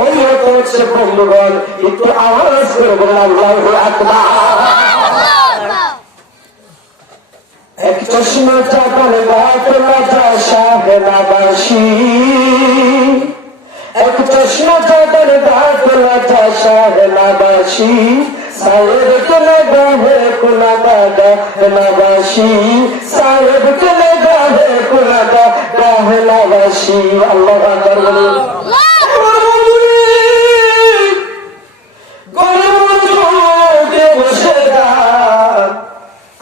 অন্যতম হচ্ছে বন্ধুগণ একটু আওয়াজ করে বলেন আল্লাহু আকবার। এক চশমা চাপাল বাতলা যা শাহনাবাসী, এক চশমা চাপাল বাতলা যা শাহনাবাসী, সাহেব কেলে গাহে কুলাদা গাহনাবাসী, সাহেব কেলে গাহে কুলাদা গাহনাবাসী। আল্লাহু আকবার বলুন।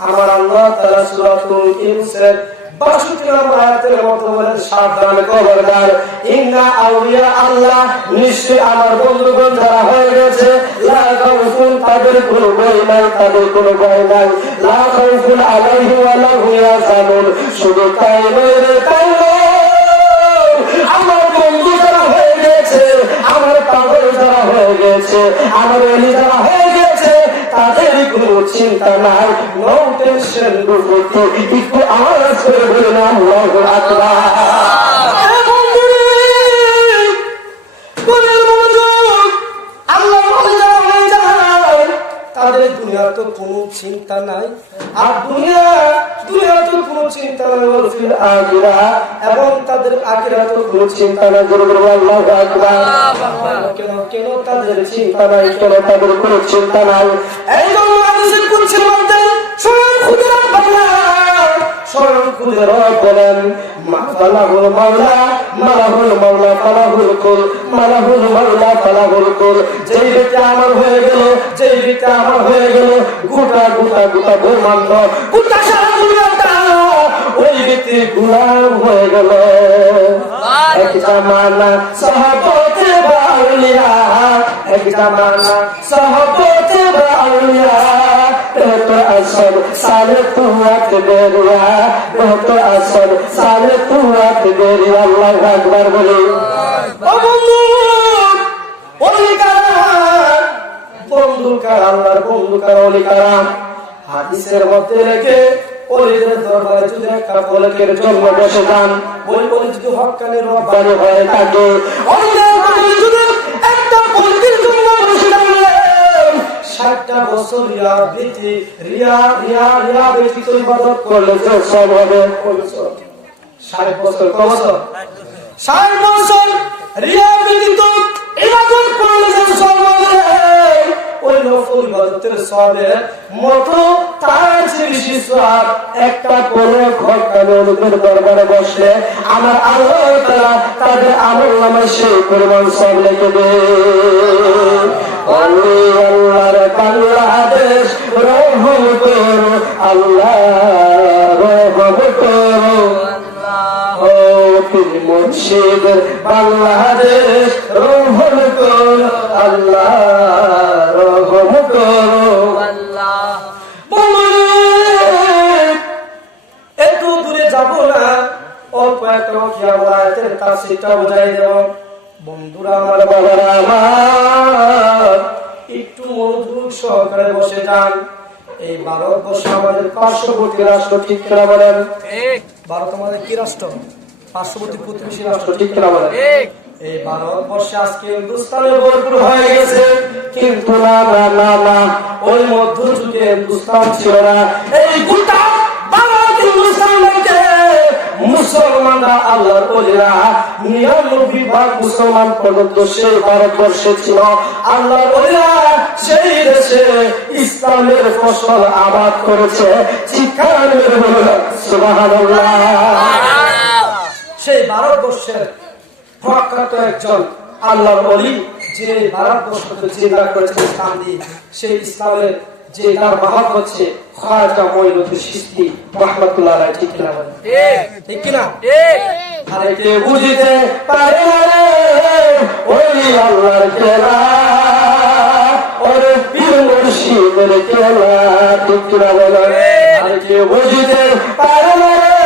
আমার আল্লাহ তাআলা সূরাতুল ইনসার 62 নম্বর আয়াতের মধ্যে বলেন, সাবধান খবরদার, ইন্না আউলিয়া আল্লাহ, নিশ্চয় আমার বন্ধুগণ যারা হয়ে গেছে, লা খাউফুন, তাদের কোনো ভয় নাই, তাদের কোনো ভয় নাই, লা খাউফুন আলাইহিম ওয়া লা হুম ইয়াহজানুন। শুধু তাই নয় রে, তাই নয়, আমার বন্ধু যারা হয়ে গেছে, আমার পাগল যারা হয়ে গেছে, আমার ওলি যারা হয়ে গেছে, তাদের কোনো চিন্তা নাই, নো টেনশন, একটু আওয়াজ করে বলুন আল্লাহু আকবার। তাদের দুনিয়া তো কোনো চিন্তা নাই, আর দুনিয়া তো কোনো চিন্তা নাই, এবং তাদের আখিরাত তো কোনো চিন্তা নাই। আল্লাহু আকবার। কেন তাদের চিন্তা নাই, কেন তাদের কোনো চিন্তা নাই? এই জন্য হাদিসে কুরসির মধ্যে স্বয়ং খুদার বাংলা, স্বয়ং খুদার বলেন, মালাহুল মাওলা, মালাহুল মাওলা ফালাহুল কুল, মালাহুল মাওলা ফালাহুল কুল। যেই ব্যক্তি আমার হয়ে গেল, যেই ব্যক্তি আমার হয়ে গেল, গোটা গোটা গোটা ব্রহ্মাণ্ড, গোটা সারা দুনিয়াটা ওই ব্যক্তির গোলাম হয়ে গেল। এক জামানা সাহাবতে বাউলিয়া, এক জামানা সাহাবতে বাউলিয়া, बहुत असर साले तुआत बेरिया, बहुत असर साले तुआत बेरिया। अल्लाहु আকবার বলি। ও বন্ধু, ওলি কারা, বন্ধু কারা, আল্লাহর বন্ধু কারা, ওলি কারা? হাদিসের মধ্যে রেখে ওলিদের দরবারে যদি একটা পলকের জন্ম বসে যান, ওই ওলি যদি হক্কানি রব্বানি হয়ে থাকে, ওলিদের দরবারে যদি একটা পলকের জন্ম বসে যান, 60টা বছর রিয়া বৃত্তি, রিয়া বৃত্তি ইবাদত করলে যে সব হবে। 60 বছর, কত বছর? 60 বছর রিয়া বৃত্তি ইবাদত করলে যে সব হবে, ওই নফল ইবাদতের সওয়াবের মতো তার চেয়ে বেশি সওয়াব একটা কোলে হক্কানি ওলিদের দরবারে বসলে আমার আল্লাহ তাআলা তাদের আমলনামায় সেই পরিমাণ সওয়াব লিখে দেন। আল্লাহর বাংলাদেশ রহম করো, আল্লাহ রহম করো, ও পীর মুর্শিদের বাংলাদেশ রহম করো, আল্লাহ রহম করো। একটু দূরে যাব না, অল্প একটা খেয়ালের তাফসীরটা বুঝাই দেব। বন্ধুরা আমার, বাবারা আমার, একটু মনোযোগ সহকারে বসে যান। এই ভারতবর্ষ আমাদের পার্শ্ববর্তী রাষ্ট্র, ঠিক কিনা বলেন? ভারত আমাদের কি রাষ্ট্র? পার্শ্ববর্তী প্রতিবেশী রাষ্ট্র, ঠিক কিনা বলেন? এই ভারতবর্ষে আজকে হিন্দুস্তানে ভরপুর হয়ে গেছে, কিন্তু না না না না, ওই মধ্যযুগে হিন্দুস্তান ছিল না। এই গোটা ভারত হিন্দুস্তান মুসলমানরা, আল্লাহর ওলিরা 99% মুসলমান পর্যন্ত সেই ভারতবর্ষে ছিল। আল্লাহর ওলিরা সেই দেশে ইসলামের ফসল আবাদ করেছে। চিৎকার মেরে বলুন সুবহানাল্লাহ। সেই ভারতবর্ষের প্রখ্যাত একজন আল্লাহর ওলি, যে ভারতবর্ষকে জিন্দা করেছে ইসলাম দিয়ে, সেই ইসলামের যে তার বাহক হচ্ছে খাজা মঈনুদ্দিন চিশতি রাহমাতুল্লাহ আলাইহি, ঠিক কিনা বলেন? ঠিক কিনা? আরে কে বুঝিতে পারে না রে ওই আল্লাহর খেলা, ওরে পীর মুর্শিদের খেলা, ঠিক কিনা বলেন? আরে কে বুঝিতে পারে না রে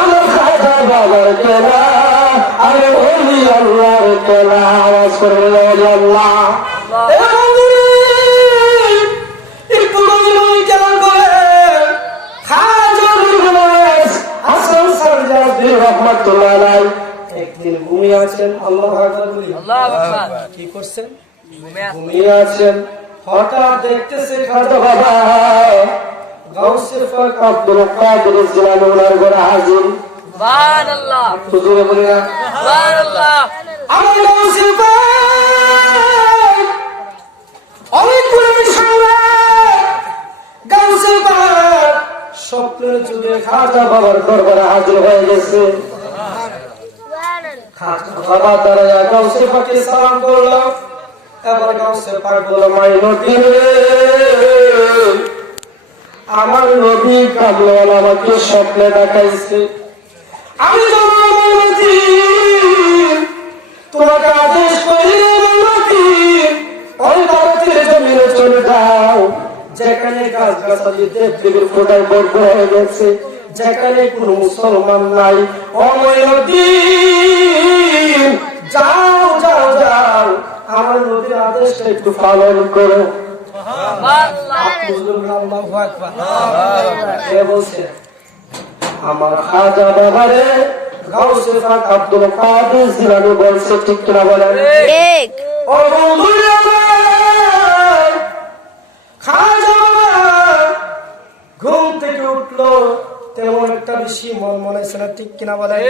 আমার খাজা বাবার খেলা, আরে ওই আল্লাহর খেলা। আওয়াজ করে আল্লাহ। একদিন ঘুমিয়ে ঘুমিয়ে আছেন। আল্লাহু আকবার বলি। কি করছেন? ঘুমিয়ে আছেন। হঠাৎ দেখতেছে খাজা বাবা গাউসে পাক আব্দুল কাদের জিলানী ওনার ঘরে হাজির। সুবহানাল্লাহ। হুজুরে বলি না সুবহানাল্লাহ। আমার গাউসে পাক অনেক পুরনো সম্রাট গাউসে পাক স্বপ্নের যুগে খাজা বাবার দরবারে হাজির হয়ে গেছে। খাজা বাবা দাঁড়ায়া গাউসে পাকে সালাম করলো। এবার গাউসে পাক বলল, মাইনুদ্দিন আমার নবী কামলাল আমাকে স্বপ্নে দেখাইছে, আমি তোমাকে আদেশ করি ওই ভারতের জমিনে চলে যাও, যেখানে গাছ গাছালি দেব দেবীর খোদায় বর্গ হয়ে গেছে, যেখানে কোন মুসলমান নাই, যাও যাও যাও আমার নবীর আদেশটা একটু পালন করো। আমার খাজা বাবারে গাউসে পাক আব্দুল কাদের জিলানী বলছে, ঠিক কিনা বলেন? ও বন্ধুরা খাজা বাবা ঘুম থেকে উঠলো, তেমন একটা বেশি মন মনেছে না, ঠিক কিনা বলেন?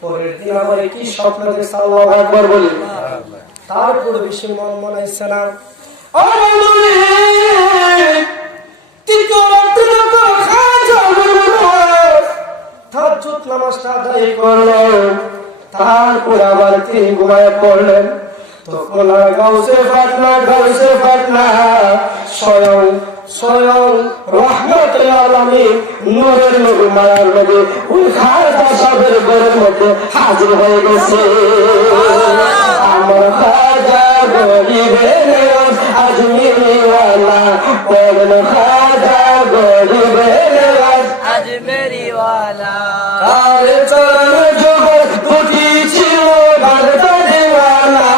পরের দিন আবার কি স্বপ্ন দেখছে, আল্লাহু আকবার বলি। তারপরে বেশি মন মনাইছে না। তারপর আবার তিনি ঘুমায় পড়লেন। তখন গাউসে ফাতনা স্বয়ং স্বয়ং রহমতুল আলামিন নূরের নবী মায়ার নবী ওই খাজা সাহেবের ঘরের মধ্যে হাজির হয়ে গেছে। আমার খাজা গরিবের আজমিরি ওয়ালা পড়ল, খাজা গরিবের আজমিরি ওয়ালা তার চরণ জোহর দুটি ছিল বাগদাদি ওয়ালা,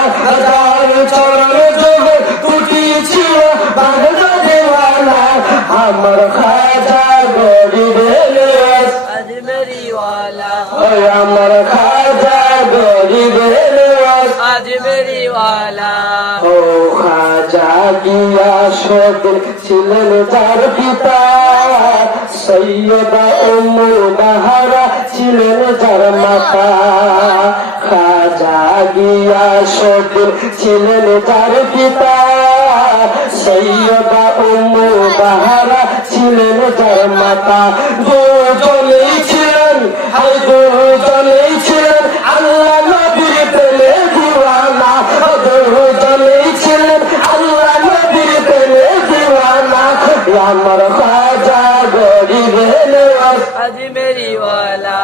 তার চরণ জোহর দুটি ছিল বাগদাদি ওয়ালা, আমার খাজা গরিবের আজমিরি ওয়ালা, ওই আমার খাজা গরিবের আজমিরি ওয়ালা। ও খাজা গিয়াসুদ্দীন ছিলেন যার পিতা, সৈয়দা উম্মুল বাহারা ছিলেন যার মাতা, খাজা গিয়াসুদ্দীন ছিলেন যার পিতা, সৈয়দা উম্মুল বাহারা ছিলেন যার মাতা। দুজনেই ছিলেন আল্লাহ নবীর প্রেমে দিওয়ানা, দুজনেই ছিলেন আল্লাহ নবীর প্রেমে দিওয়ানা। আমার খাজা গরিবের আজমিরি ওয়ালা,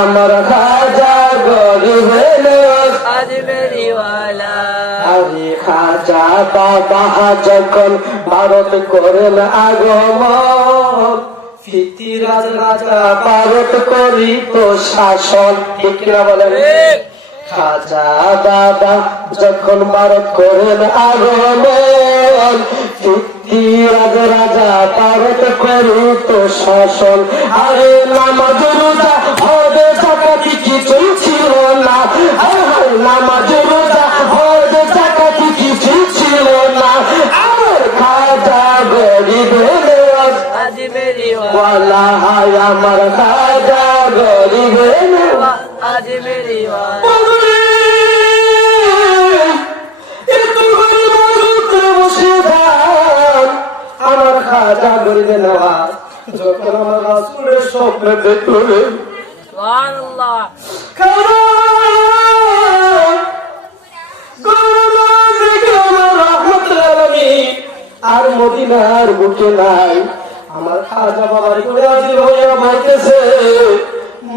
আমার খাজা গরিবের আজমিরি ওয়ালা। আরে খাজা বাবা যখন ভারত করেন আগমন, পৃথিবীরাজ রাজা ভারত করিত শাসন, ঠিক কিনা বলেন? খাজা বাবা যখন ভারত করেন আগমন, পৃথিবীরাজ রাজা ভারত করিত শাসন। আরে নামাজ রোজা হজ যাকাত কিছুই ছিল না, নামাজ রোজা হজ যাকাত কিছুই ছিল না। আমার খাজা গরিবের আজমিরি ওয়ালা, আমার খাজা গরিবের আজমিরি ওয়ালা। আমার খাজা গরিবের নওয়াজ যখন আমার রাসূলের স্বপ্নে দেখল, সুবহানাল্লাহ, আর মদিনার বুকে নাই। আমার খাজা বাবার করে হাজির হইয়া বলতেছে,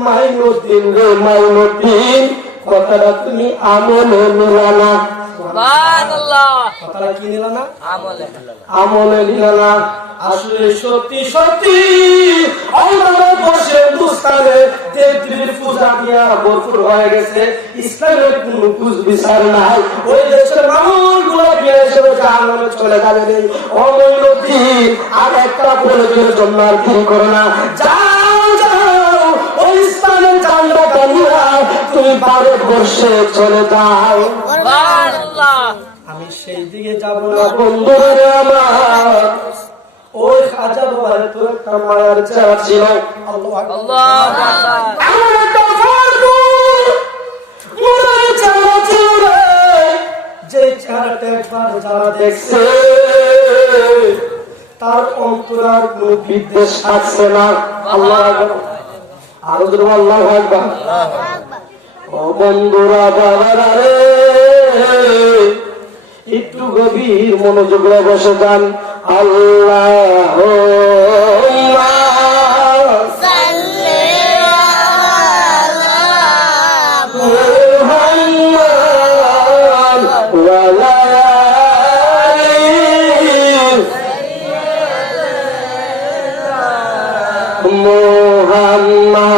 মাইনুদ্দিন রে মাইনুদ্দিন, কথাটা তুমি আমলে নিলা না। সুবহানাল্লাহ, কথাটা কি নিলা না? আমলে নিলা না। আসলে সত্যি সত্যি আমরা বসে হিন্দুস্তানে দেবদেবীর পূজা দিয়া ভরপুর হয়ে গেছে, ইসলামের কোন কুচ বিচার নাই। ওই দেশের মানুষগুলো বিয়ে হিসেবে জাহান্নামে চলে যাবে। অমূল্যদিন আর একটা প্রয়োজনের জন্য আর দেরি করো না, যাও যাও ওই ইসলামের ঝান্ডাটা নিয়ে তুমি ভারতবর্ষে চলে যাও, আমি সেই দিকে যাব না বন্ধুরা আমার। ওই খাজা বাবার তো একটা মায়ের চেহারা ছিল, যে চেহারাটা একবার যারা দেখছে তার অন্তরার কোন বিদ্বেষ থাকছে না। আল্লাহ আরো ধরো আল্লাহ আকবার। ও বন্ধুরা বাবারা রে, একটু গভীর মনোযোগ বসে যান। আল্লাহ মোহাম্মদ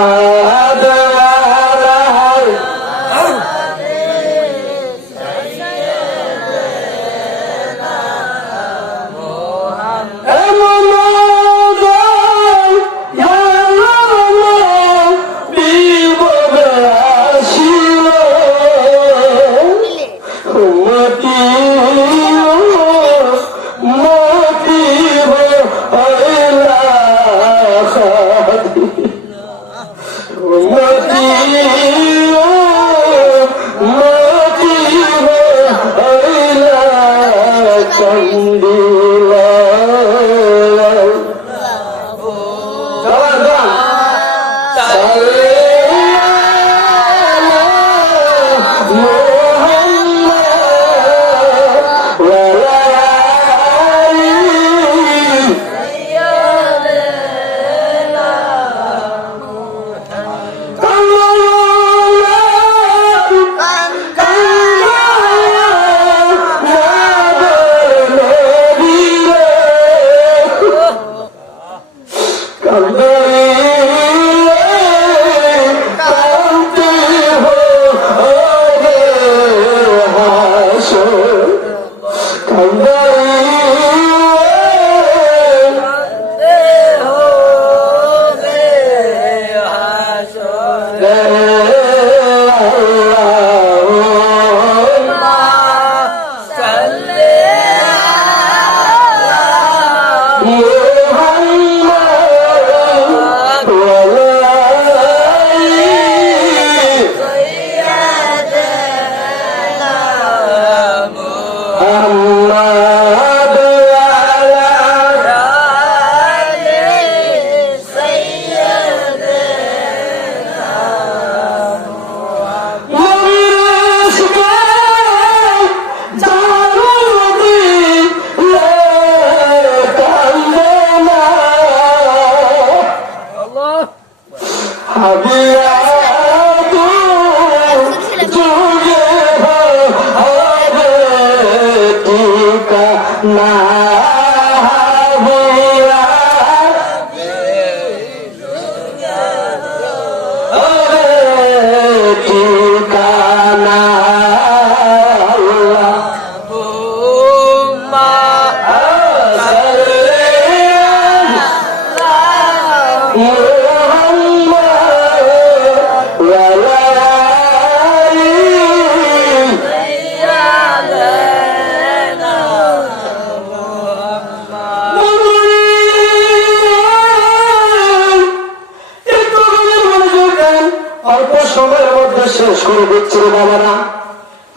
শেষ করে দিচ্ছিল বাবারা।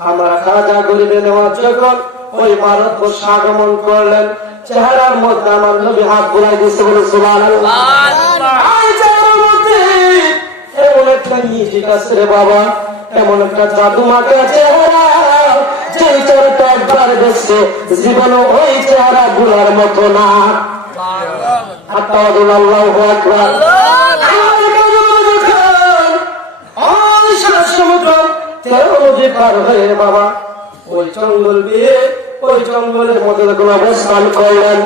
আমরা খাজা গরিবে নেওয়ার যখন ওই ভারতবর্ষে আগমন করলেন, চেহারার মধ্যে আমার নবী হাত বুলাই দিচ্ছে, বলে সুবহানাল্লাহ। এমন একটা মিউজিক আছে রে বাবা, এমন একটা জাদু মাখা চেহারা, যে চেহারাটা একবার দেখছে জীবনে ওই চেহারা গুলার মতো না। আল্লাহু আকবার। বাবা ওই জঙ্গল দিয়ে ওই জঙ্গলের মধ্যে যখন অবস্থান করলেন,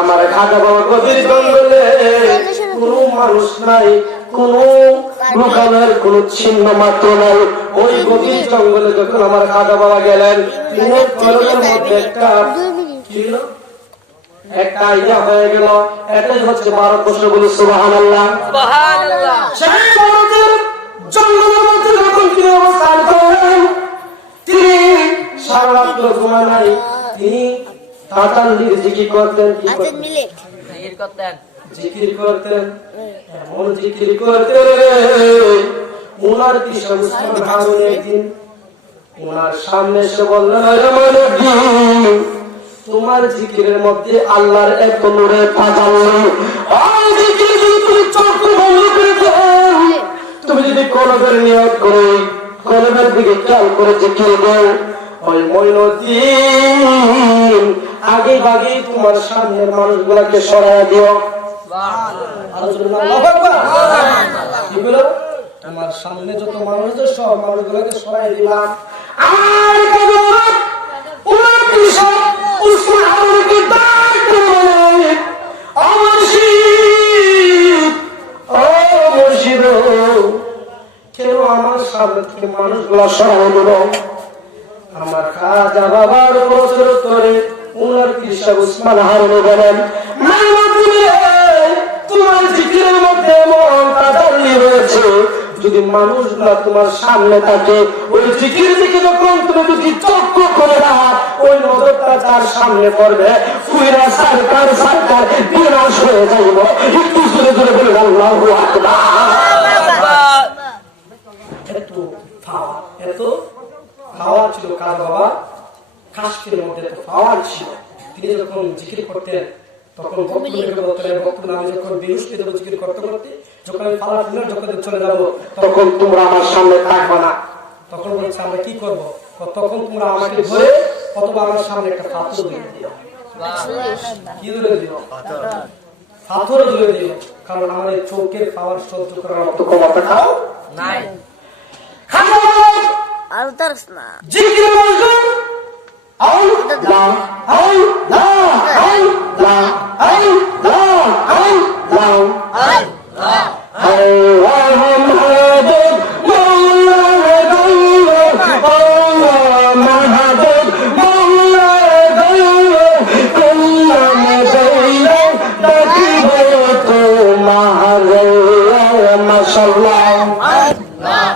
আমার খাজা বাবা গভীর জঙ্গলে, কোন মানুষ নাই, কোন লুকানোর কোন চিহ্ন মাত্র নাই। ওই গভীর জঙ্গলে যখন আমার খাজা বাবা গেলেন, তিনের কলমের মধ্যে একটা আইডিয়া হয়ে গেল, এটাই হচ্ছে ভারতবর্ষ, বলে সুবহানাল্লাহ। সেই জঙ্গলের মধ্যে যখন তিনি অবস্থান করেন, তিনি সারা রাত্র ঘুমান নাই, তিনি তাতাল্লির জিকির করতেন। কি করতেন? জিকির করতেন। এমন জিকির করতেন উনার পিছন হারুন একদিন উনার সামনে এসে বললেন, তোমার জিকিরের মধ্যে আল্লাহর এত নূরের তাজাল্লি, আর জিকির যদি তুমি চক্ষু বন্ধ করে দাও, তুমি যদি কলবের নিয়ত করে কলবের দিকে খেয়াল করে জিকির দাও, ওই মঈনুদ্দিন আগে ভাগে তোমার সামনের মানুষগুলাকে সরায় দিও। কি বলো? আমার সামনে যত মানুষ আছে সব মানুষগুলোকে সরাই দিলাম। আর উনার পিছন উসমান হারুনকে ডাক করে, ও মুর্শিদ, ও মুর্শিদ, কেন আমার সামনে থেকে মানুষগুলা সরাই দিল? আমার খাজা বাবার বছর করে উনার পিছন উসমান হারুন বলেন, তোমার জিকিরের মধ্যে এমন তাজাল্লি রয়েছে, যদি মানুষগুলা তোমার সামনে থাকে, ওই জিকির দিকে যখন তুমি যদি চক্ষু করে না, ওই নজরটা যার সামনে পড়বে, পুরা সরকার সরকার বিনাশ হয়ে যাইব। একটু জোরে জোরে বলে আল্লাহু আকবার। এত পাওয়ার ছিল কার বাবা কাশফের মধ্যে, এত পাওয়ার ছিল। তিনি যখন জিকির করতেন তখন আমি যখন বৃহস্পতিবার জিকির করতে করতে যখন আমি ফালা দিলাম, যখন চলে যাবো, তখন তোমরা আমার সামনে থাকবে না। তখন বলছে আমরা কি করবো? তখন তোমরা আমাকে ধরে অথবা আমার সামনে একটা পাথর ধরে দিও। কি ধরে দিও? পাথর ধরে দিও, কারণ আমার চোখের পাওয়ার সহ্য করার মতো ক্ষমতা খাও নাই। আর তারস না জিকির করো, আল্লাহ আল্লাহ আল্লাহ আল্লাহ আল্লাহ আল্লাহ মাহবুব মওলা গো, আল্লাহ মাহবুব মওলা গো, কুল্লাম যাইলা দেখিব তোমার মাশাআল্লাহ। আল্লাহ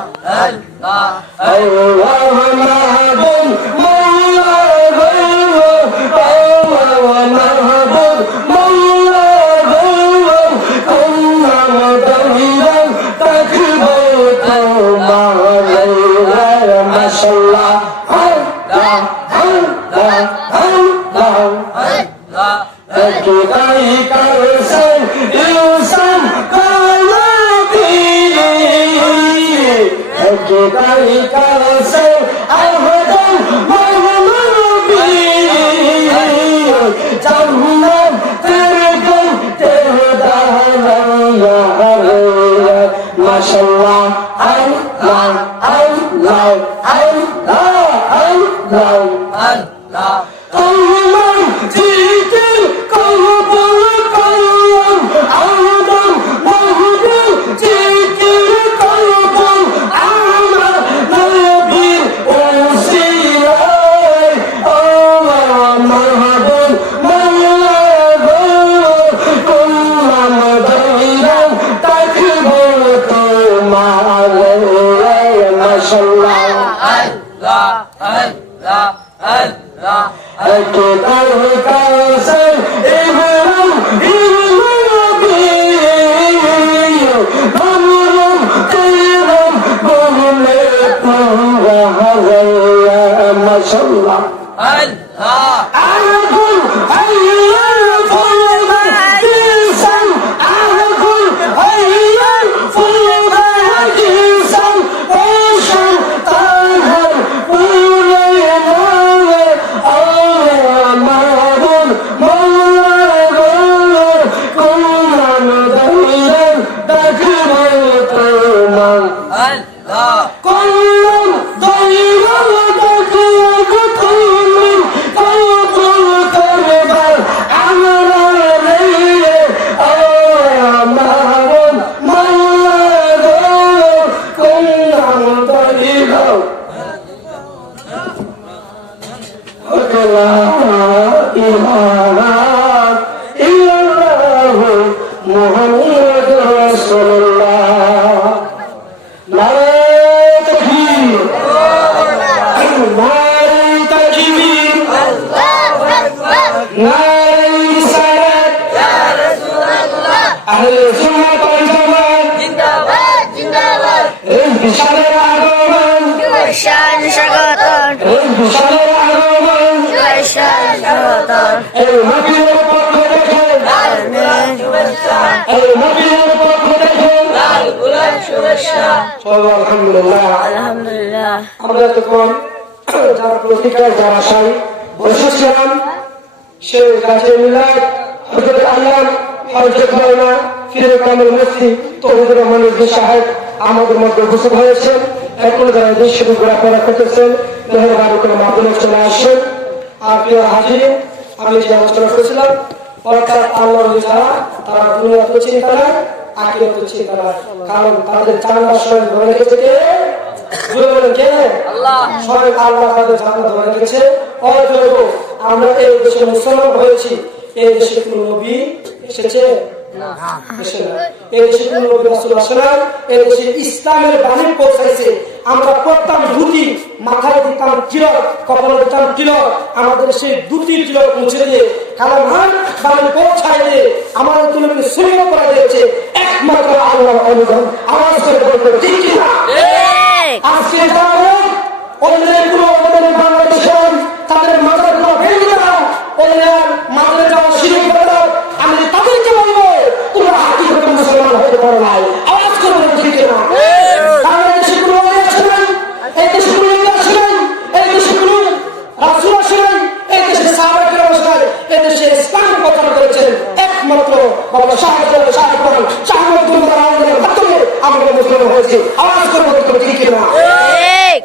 আল্লাহ আল্লাহ মাহবুব মওলা গো, আল্লাহ মাহবুব মওলা গো, কুল্লাম যাইলা দেখিব তোমার মাশাআল্লাহ। আল্লাহ আল্লাহ আল্লাহ আল্লাহ একটাই কারসে ইনসান কালাবি, একটাই কারসে আহদম মাহমুবি, জান্নাত তেরে গম তেরে দাওয়া মাশাআল্লাহ। আল্লাহ আল্লাহ আল্লাহ আল্লাহ আল্লাহ তোমার জিকির কবুল করুন, আদম মাহবুব জিকির কবুল, আমার নবীর ওসিলায়, আল্লাহ মাহবুব মওলা গো, কুল্লাম যাইলা দেখিব তোমার মাশাআল্লাহ। আল্লাহ আল্লাহ আল্লাহ একটাই কারসে ইবরাহিম নবী, আমরুম তিরম বলে পুরা মাশাআল্লাহ। আল্লাহ আগুন হাইয়াল ফুলবা ইনসান, আগুন হাইয়াল ফুলবা ইনসান, ওশন তাহার পুরে নরে, আল্লাহ মাহবুব মওলা গো, কুল্লাম যাইলা দেখিব তোমার। আল্লাহ কুল্লাম যাইলা দেখিব তোমার, কবুল করবা আমরা রে, আল্লাহ মাহবুব মওলা গো, কুল্লাম যাইলা লা ইলাহা ইল্লাল্লাহু মুহাম্মাদুর রাসূলুল্লাহ। নারে তাকবীর। Russian Shagaton, এই বিশালের আগমন Russian Shagaton, এই নবীর পক্ষ থেকে এই নবীর পক্ষ থেকে সবাই আলহামদুলিল্লাহ। Alhamdulillah. আমরা তখন যারা প্রতিকার যারা আশায় বসেছিলাম সে গাছে মিলাদ হযরত আল্লাহ হযরত মাওলানা ফিরে কামাল মুফতি তৌহিদুর রহমান সাহেব আমাদের মধ্যে উপস্থিত হয়েছেন। এখন যারা দেশ শুরু ঘোরাফেরা করতেছেন মেহরবানি করে মাধ্যমে চলে আসেন। আর প্রিয় হাজির, আমি যে আলোচনা করেছিলাম অর্থাৎ আল্লাহর যারা তারা দুনিয়াত চিন্তা না আখিরাত চিন্তা না, কারণ তাদের জান্নাত স্বয়ং ধরে রেখেছে কে? জোরে বলেন কে? আল্লাহ। স্বয়ং আল্লাহ তাদের জান্নাত ধরে রেখেছে। অতএব আমরা এই দেশে মুসলমান হয়েছি, এই দেশে কোন নবী এসেছে না, এই দেশে কোন নবী রাসূল আসে না, এই দেশে ইসলামের বাণী পৌঁছাইছে। আমরা পড়তাম ধুতি, মাথায় দিতাম তিলক, কপালে দিতাম তিলক, আমাদের সেই দুটি তিলক মুছে দিয়ে কালামার বাণী পৌঁছায় দিয়ে আমাদের তুলনায় শূন্য করা দিয়েছে একমাত্র আল্লাহর অনুদান। আওয়াজ করে বলতে ঠিক কিনা? আজকে যারা অন্যের কোনো অবদানে বাংলাদেশের তাদের মাথার কোনো ভেঙে দাও, অন্যের মাথায় যাওয়া শিরিক বানাও, আমি তাদেরকে বলবো তোমরা হাকিকতে মুসলমান হতে পারো নাই। আওয়াজ করে বলতে ঠিক কিনা? কারণ এই দেশে কোনো অলি আছে নাই, এই দেশে কোনো অলি আছে নাই, এই দেশে কোনো রাসূল আছে নাই, এই দেশে সাহাবায়ে কেরাম আছে নাই, এই দেশে ইসলাম প্রচার করেছেন একমাত্র বাবা সাহেব কোরআন শাহমুদ গুরদার আওয়াজের মাধ্যমে আমরা মুসলমান হয়েছি। আওয়াজ করে বলতে ঠিক কিনা?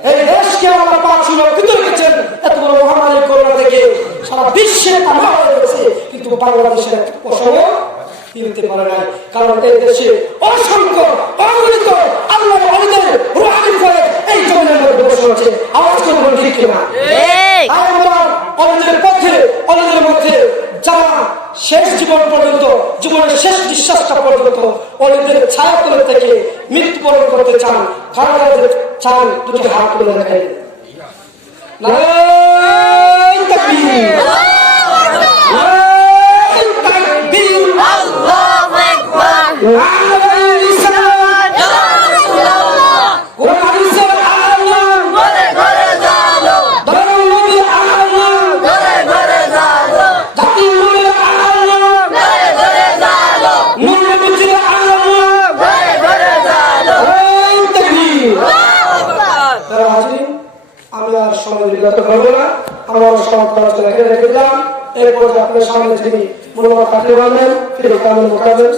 এই দেশকে আমরা পাচ্ছিল কিন্তু রেখেছেন এত বড় মহামারী করোনা থেকে সারা বিশ্বে তারা হয়ে গেছে, কিন্তু বাংলাদেশের প্রসঙ্গ কিনতে পারে নাই। কারণ এই দেশে অসংখ্য অগণিত আল্লাহর ওলিদের রুহানি করে এই জমিনের মধ্যে বসে আছে। আওয়াজ করে বলুন ঠিক কিনা? আমরা ওলিদের পথে ওলিদের মধ্যে যারা শেষ জীবন পর্যন্ত, জীবনের শেষ নিঃশ্বাসটা পর্যন্ত ওলিদের ছায়া তলে থেকে মৃত্যুবরণ করতে চান, তারা চান দুটি হাত তুলে দেখাই। নারায়ে তাকবীর, নারায়ে তাকবীর, Allahu Akbar. নারায়ে রিসালাত, কোরআন হাদিসের Alam, Gore gore zalo, Dayal নবীর আলম, gore gore zalo, জাতির নবীর আলম, gore gore zalo, নূর নবীর আলম, gore gore zalo. নারায়ে তাকবীর। Allahu Akbar. তারা হাজির, আমি আর সময় বিগত করবো না, আমার সমাপ্ত আলোচনা রেখে দিলাম। এরপর আপনার সামনে তিনি মূল্যবান থাকতে পারবেন ফিরে কামের মোকাবেল।